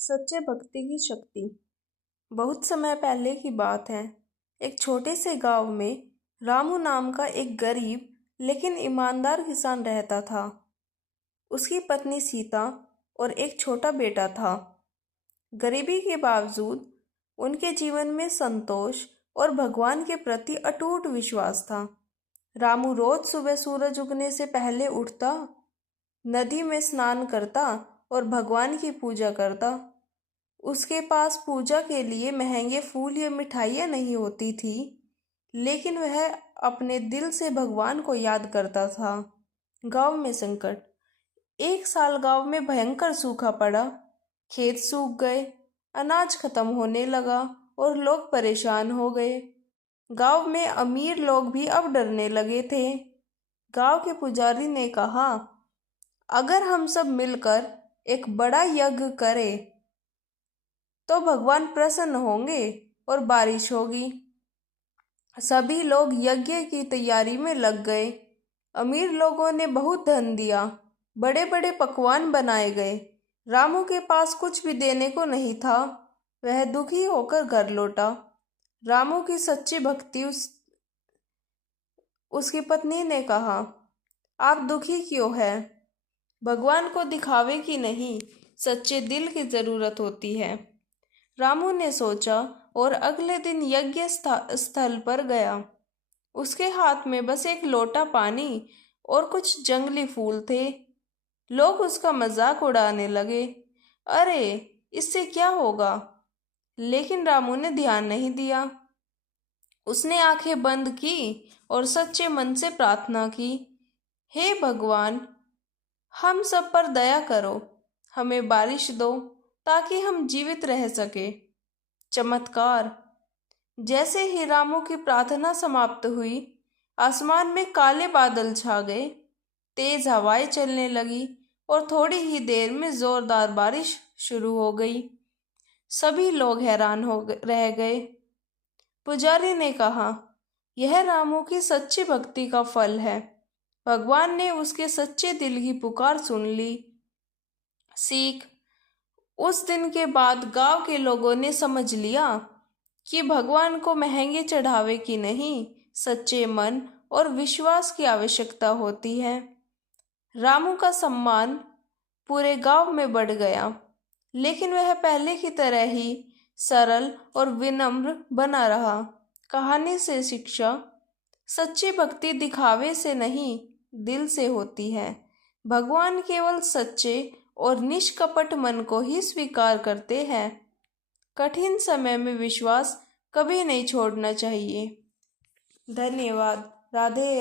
सच्चे भक्ति की शक्ति। बहुत समय पहले की बात है। एक छोटे से गांव में रामू नाम का एक गरीब लेकिन ईमानदार किसान रहता था। उसकी पत्नी सीता और एक छोटा बेटा था। गरीबी के बावजूद उनके जीवन में संतोष और भगवान के प्रति अटूट विश्वास था। रामू रोज सुबह सूरज उगने से पहले उठता, नदी में स्नान करता और भगवान की पूजा करता। उसके पास पूजा के लिए महंगे फूल या मिठाइयाँ नहीं होती थी, लेकिन वह अपने दिल से भगवान को याद करता था। गांव में संकट। एक साल गांव में भयंकर सूखा पड़ा। खेत सूख गए, अनाज खत्म होने लगा और लोग परेशान हो गए। गांव में अमीर लोग भी अब डरने लगे थे। गांव के पुजारी ने कहा, अगर हम सब मिलकर एक बड़ा यज्ञ करें तो भगवान प्रसन्न होंगे और बारिश होगी। सभी लोग यज्ञ की तैयारी में लग गए। अमीर लोगों ने बहुत धन दिया, बड़े बड़े पकवान बनाए गए। रामू के पास कुछ भी देने को नहीं था। वह दुखी होकर घर लौटा। रामू की सच्ची भक्ति उसकी पत्नी ने कहा, आप दुखी क्यों हैं? भगवान को दिखावे की नहीं, सच्चे दिल की जरूरत होती है। रामू ने सोचा और अगले दिन यज्ञ स्थल पर गया। उसके हाथ में बस एक लोटा पानी और कुछ जंगली फूल थे। लोग उसका मजाक उड़ाने लगे, अरे इससे क्या होगा? लेकिन रामू ने ध्यान नहीं दिया। उसने आंखें बंद की और सच्चे मन से प्रार्थना की, हे भगवान, हम सब पर दया करो, हमें बारिश दो ताकि हम जीवित रह सके। चमत्कार। जैसे ही रामू की प्रार्थना समाप्त हुई, आसमान में काले बादल छा गए, तेज हवाएं चलने लगी और थोड़ी ही देर में जोरदार बारिश शुरू हो गई। सभी लोग हैरान रह गए। पुजारी ने कहा, यह रामू की सच्ची भक्ति का फल है। भगवान ने उसके सच्चे दिल की पुकार सुन ली। सीख। उस दिन के बाद गांव के लोगों ने समझ लिया कि भगवान को महंगे चढ़ावे की नहीं, सच्चे मन और विश्वास की आवश्यकता होती है। रामू का सम्मान पूरे गांव में बढ़ गया, लेकिन वह पहले की तरह ही सरल और विनम्र बना रहा। कहानी से शिक्षा। सच्ची भक्ति दिखावे से नहीं, दिल से होती है। भगवान केवल सच्चे और निष्कपट मन को ही स्वीकार करते हैं। कठिन समय में विश्वास कभी नहीं छोड़ना चाहिए। धन्यवाद। राधे।